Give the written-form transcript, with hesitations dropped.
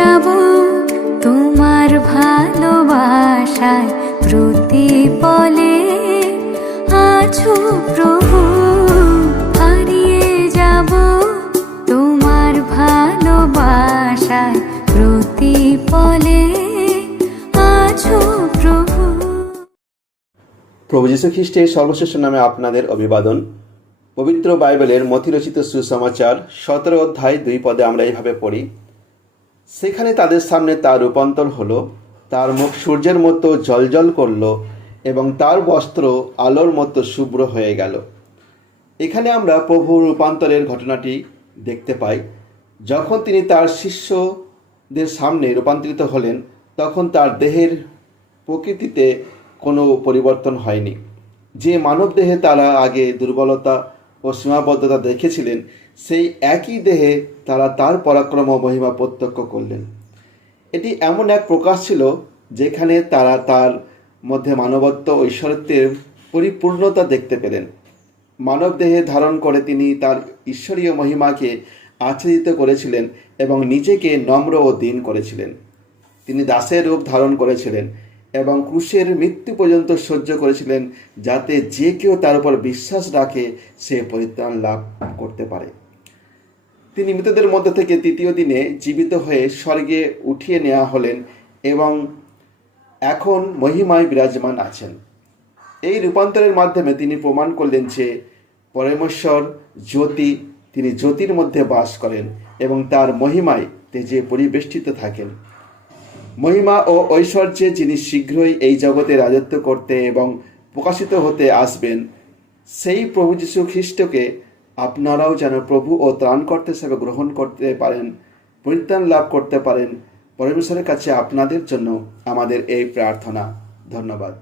যাব তোমার ভালোবাসায় প্রতিপলে। আছো প্রভু, হারিয়ে যাব তোমার ভালোবাসায় প্রতিপলে। আছো প্রভু। প্রভু যীশু খ্রিস্টের সর্বশ্রেষ্ঠ নামে আপনাদের অভিবাদন। পবিত্র বাইবেলের মথিরচিত সুসমাচার 17 অধ্যায় 2 পদে আমরা এইভাবে পড়ি, সেখানে তাদের সামনে তার রূপান্তর হলো, তার মুখ সূর্যের মতো জ্বলজ্বল করল এবং তার বস্ত্র আলোর মতো শুভ্র হয়ে গেল। এখানে আমরা প্রভুর রূপান্তরের ঘটনাটি দেখতে পাই। যখন তিনি তার শিষ্যদের সামনে রূপান্তরিত হলেন, তখন তার দেহের প্রকৃতিতে কোনো পরিবর্তন হয়নি। যে মানব দেহে তারা আগে দুর্বলতা ও সীমাবদ্ধতা দেখেছিলেন, সেই একই দেহে তারা তার পরাক্রম ও মহিমা প্রত্যক্ষ করলেন। এটি এমন এক প্রকাশ ছিল যেখানে তারা তার মধ্যে মানবত্ব ও ঈশ্বরত্বের পরিপূর্ণতা দেখতে পেলেন। মানব দেহে ধারণ করে তিনি তার ঈশ্বরীয় মহিমাকে আচ্ছাদিত করেছিলেন এবং নিজেকে নম্র ও দীন করেছিলেন। তিনি দাসের রূপ ধারণ করেছিলেন এবং ক্রুশের মৃত্যু পর্যন্ত সহ্য করেছিলেন, যাতে যে কেউ তার উপর বিশ্বাস রাখে সে পরিত্রাণ লাভ করতে পারে। তিনি মৃতদের মধ্যে থেকে তৃতীয় দিনে জীবিত হয়ে স্বর্গে উঠিয়ে নেওয়া হলেন এবং এখন মহিমায় বিরাজমান আছেন। এই রূপান্তরের মাধ্যমে তিনি প্রমাণ করলেন যে পরমেশ্বর জ্যোতি, তিনি জ্যোতির মধ্যে বাস করেন এবং তার মহিমায় তেজে পরিবেষ্টিত থাকেন। মহিমা ও ঐশ্বর্যে যিনি শীঘ্রই এই জগতে রাজত্ব করতে এবং প্রকাশিত হতে আসবেন, সেই প্রভু যীশু খ্রিস্টকে আপনারাও যেন প্রভু ও ত্রাণকর্তা হিসেবে গ্রহণ করতে পারেন, পরিত্রাণ লাভ করতে পারেন। পরমেশ্বরের কাছে আপনাদের জন্য আমাদের এই প্রার্থনা। ধন্যবাদ।